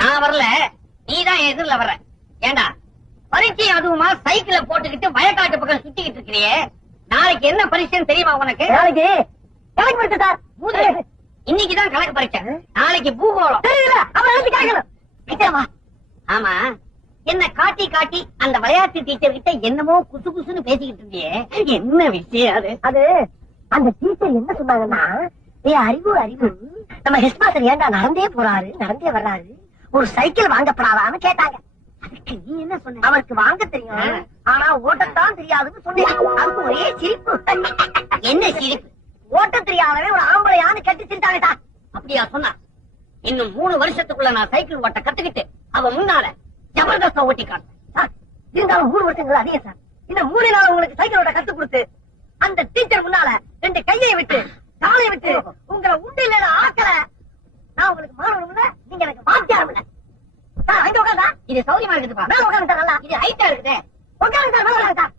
நான் வரல, நீதான் எதிரில வர்ற. ஏண்டா பரீட்சை அதுவுமா சைக்கிள போட்டுக்கிட்டு வயக்காட்டு பக்கம் சுத்திக்கிட்டு இருக்கிறியே, நாளைக்கு என்ன பரீட்சைன்னு தெரியுமா உனக்கு? நாளைக்கு கணக்கு பரீட்சை சார். இன்னைக்குதான் கணக்கு பரீட்சை, நாளைக்கு பூகோளம். ஆமா, என்ன காட்டி காட்டி அந்த விளையாட்டு டீச்சர் கிட்ட என்னமோ குசு குசுன்னு பேசிக்கிட்டு இருந்தியே, என்ன விஷயம் அது? அது அந்த டீச்சர் என்ன சொன்னாங்கன்னா, அறிவு அறிவு நம்ம ஹெட் மாஸ்டர் ஏண்டா நடந்தே போறாரு நடந்தே வர்றாரு, ஒரு சைக்கிள் வாங்கப்படாதான்னு கேட்டாங்க. அதுக்கு நீ என்ன சொன்ன? அவருக்கு வாங்க தெரியும், ஆனா ஓட்டத்தான் தெரியாதுன்னு சொன்னேன். அதுக்கு ஒரே சிரிப்பு. என்ன சிரிப்பு? ஓட்ட தெரியாதவே ஒரு ஆம்பளையான்னு கட்டி சிரித்தாங்க. அப்படியா சொன்னா? இன்னும் 3 வருஷத்துக்குள்ள நான் சைக்கிள் ஓட்ட கத்துக்கிட்டு அவ முன்னால ஜபர்தஸ்தா ஓட்டி காட்டுறேன். இருந்தாலும் 3 வருஷங்கள் அதிகம் சார். இன்னும் 3 நாள் உங்களுக்கு சைக்கிள் ஓட்ட கத்து கொடுத்து அந்த டீச்சர் முன்னால 2 கையை விட்டு காலை விட்டு உங்களை உண்டில ஆக்கல, நான் உங்களுக்கு மாணவன், நீங்க எனக்கு வாத்தியாரம் இல்ல சார். அங்க உட்காந்தா இது சௌரியமா இருக்குதுப்பா. மேல உட்காந்து சார். நல்லா இது ஹைட்டா இருக்குதே. உட்காந்து சார். மேல உட்காந்து சார்.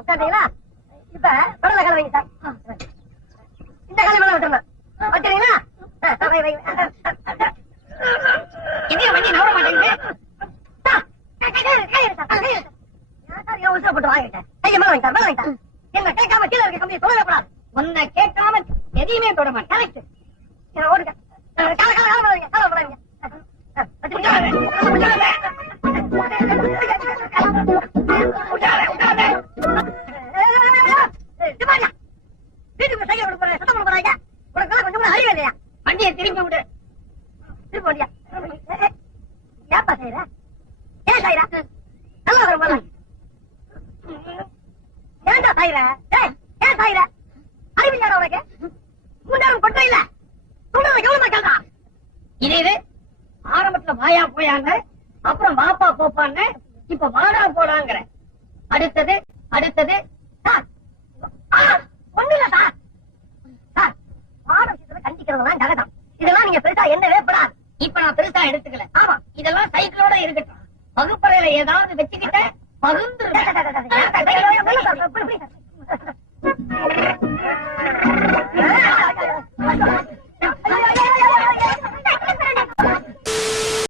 உட்காந்தீங்களா? இப்ப படல கால வைங்க சார். இந்த காலை மேல வச்சிருந்தேன் வச்சுறீங்களா? இதே வண்டி நவர மாட்டேங்குது. என்ன கேட்காம கீழே இருக்க கம்பியை தொடவே கூடாது. உன்னை கேட்காம எதையுமே தொட மாட்டேன். ஓடுங்க. வீட்டுக்கு சைக்கிள் கொடுக்க போறேன், சுத்தம் பண்ண போறாங்க. உனக்கு கொஞ்சம் கூட அறிவு இல்லையா? வண்டியை திரும்பி விடு. திரும்ப வண்டியா? ஏப்பா செய்யற? ஏன் செய்யற? நல்லா வரும் போல. ஏன்டா செய்யற? ஏன் செய்யற? அறிவில்லாத உனக்கு 3 நேரம் கொட்டை இல்ல. சொல்றத கவனமா கேள்றா. இது ஆரம்பத்துல வாயா போயாங்க, அப்புறம் வாப்பா போப்பான்னு, இப்ப வாடா போடாங்கிற. அடுத்தது அடுத்தது ஒண்ணு இல்ல சார். சார், பாட விஷயத்துல கண்டிக்கிறதெல்லாம் ஜகதம். இதெல்லாம் நீங்க பெருசா என்னவே படாது. இப்ப நான் பெருசா எடுத்துக்கல. ஆமா, இதெல்லாம் சைக்கிளோட இருக்கட்டும். வகுப்பறையில ஏதாவது வச்சுக்கிட்ட பகுந்துருவேன்.